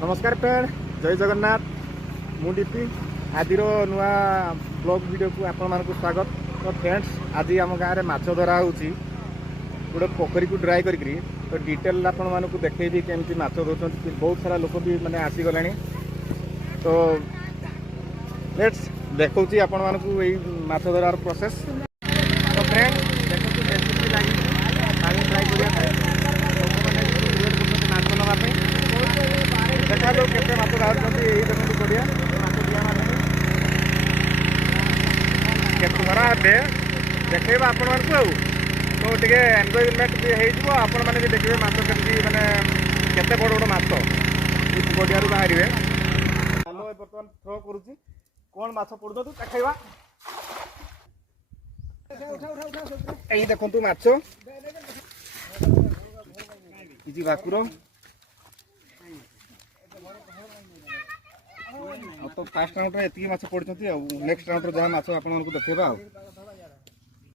नमस्कार फ्रेंड, जय जगन्नाथ। मु डीपी आज नुआ ब्लॉग वीडियो को आपण मानक स्वागत। तो फ्रेंड्स, आज आम गाँव में माछ धरा होची गोटे पोखरी को ड्राई करी तो डिटेल आपण मानक देखी केमती माछ धरते। बहुत सारा लोक भी मैंने आसीगला। तो लेट्स देखा आपण मानक यही माछ धरार प्रोसेस। तो फ्रेंड्स देखो रेसिपी लगी पानी फ्राए करने माछ नापी देखा जाऊ के माछ बाहर यही देखते पड़िया माछ दिया मान के धरा हे देखा आपण मानक आउ तो टे एंजयमेंट भी हो आपण मैंने भी देखिए माछ केमती मैंने केते बड़ बड़ माछ गड़िया बाहर हेलो बर्तमान थ्रो करुच्ची कौन माछ पड़ो तू देखा यही देखु माछ कि भाकुर तो फास्ट राउंड एति माछ पड़ती नेक्स्ट राउंड जहाँ माछ आपको देखा।